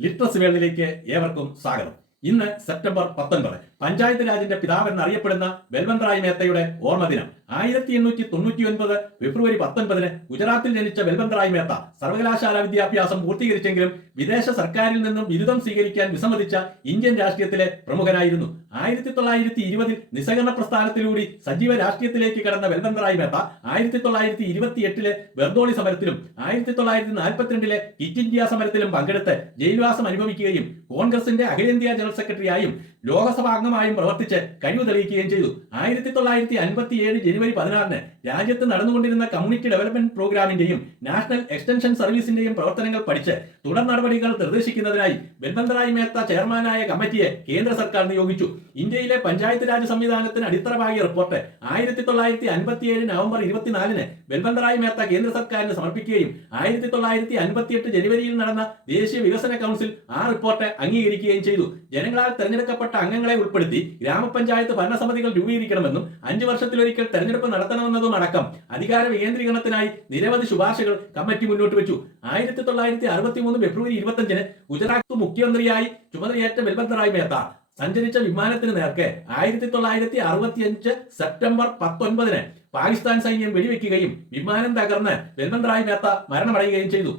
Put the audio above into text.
Literacy വേൾഡിലേക്ക് ഏവർക്കും സ്വാഗതം. ഇന്ന് സെപ്റ്റംബർ 19, പഞ്ചായത്ത് രാജിന്റെ പിതാവ് എന്നറിയപ്പെടുന്ന ബൽവന്ത് റായ് മേത്തയുടെ ഓർമ്മദിനം. 1899 ഫെബ്രുവരി 19 ഗുജറാത്തിൽ ജനിച്ച ബൽവന്ത് റായ് മേത്ത സർവകലാശാല വിദ്യാഭ്യാസം പൂർത്തീകരിച്ചെങ്കിലും വിദേശ സർക്കാരിൽ നിന്നും ബിരുദം സ്വീകരിക്കാൻ വിസമ്മതിച്ച ഇന്ത്യൻ രാഷ്ട്രീയത്തിലെ പ്രമുഖനായിരുന്നു. 1920 നിസ്സഹകരണ പ്രസ്ഥാനത്തിലൂടെ സജീവ രാഷ്ട്രീയത്തിലേക്ക് കടന്ന ബൽവന്ത് റായ് മേത്ത 1928 ബർദോളി സമരത്തിലും 1942 ക്വിറ്റ് ഇന്ത്യ സമരത്തിലും പങ്കെടുത്ത് ജയിൽവാസം അനുഭവിക്കുകയും കോൺഗ്രസിന്റെ അഖിലേന്ത്യാ ജനറൽ സെക്രട്ടറിയായും ലോകസഭാ അംഗമായും പ്രവർത്തിച്ച് കഴിവ് തെളിയിക്കുകയും ചെയ്തു. 1957 ജനുവരി 16 രാജ്യത്ത് നടന്നുകൊണ്ടിരുന്ന കമ്മ്യൂണിറ്റി ഡെവലപ്മെന്റ് പ്രോഗ്രാമിന്റെയും നാഷണൽ എക്സ്റ്റൻഷൻ സർവീസിന്റെയും പ്രവർത്തനങ്ങൾ പഠിച്ച് തുടർ നടപടികൾ നിർദ്ദേശിക്കുന്നതിനായി ബൽവന്ത് റായ് മേത്ത ചെയർമാനായ കമ്മിറ്റിയെ കേന്ദ്ര സർക്കാർ നിയോഗിച്ചു. ഇന്ത്യയിലെ പഞ്ചായത്ത് രാജ് സംവിധാനത്തിന് അടിത്തറ പാകിയ റിപ്പോർട്ട് 1957 നവംബർ 24 ബൽവന്ത് റായ് മേത്ത കേന്ദ്ര സർക്കാരിന് സമർപ്പിക്കുകയും 1958 ജനുവരിയിൽ നടന്ന ദേശീയ വികസന കൗൺസിൽ ആ റിപ്പോർട്ട് അംഗീകരിക്കുകയും ചെയ്തു. ജനങ്ങളാൽ തെരഞ്ഞെടുക്കപ്പെട്ട അംഗങ്ങളെ ഉൾപ്പെടുത്തി ഗ്രാമപഞ്ചായത്ത് ഭരണസമിതികൾ രൂപീകരിക്കണമെന്നും 5 വർഷത്തിലൊരിക്കൽ തെരഞ്ഞെടുപ്പ് നടത്തണമെന്നതും അടക്കം അധികാര വികേന്ദ്രീകരണത്തിനായി നിരവധി ശുപാർശകൾ കമ്മിറ്റി മുന്നോട്ട് വെച്ചു. 1963 ഫെബ്രുവരി 25 ഗുജറാത്ത് മുഖ്യമന്ത്രിയായി ചുമതലയേറ്റ ബൽവന്ത് റായ് മേത്ത സഞ്ചരിച്ച വിമാനത്തിന് നേർക്ക് 1965 സെപ്റ്റംബർ 19 പാകിസ്ഥാൻ സൈന്യം വെടിവെക്കുകയും വിമാനം തകർന്ന് ബൽവന്ത് റായ് മേത്ത മരണമടയുകയും ചെയ്തു.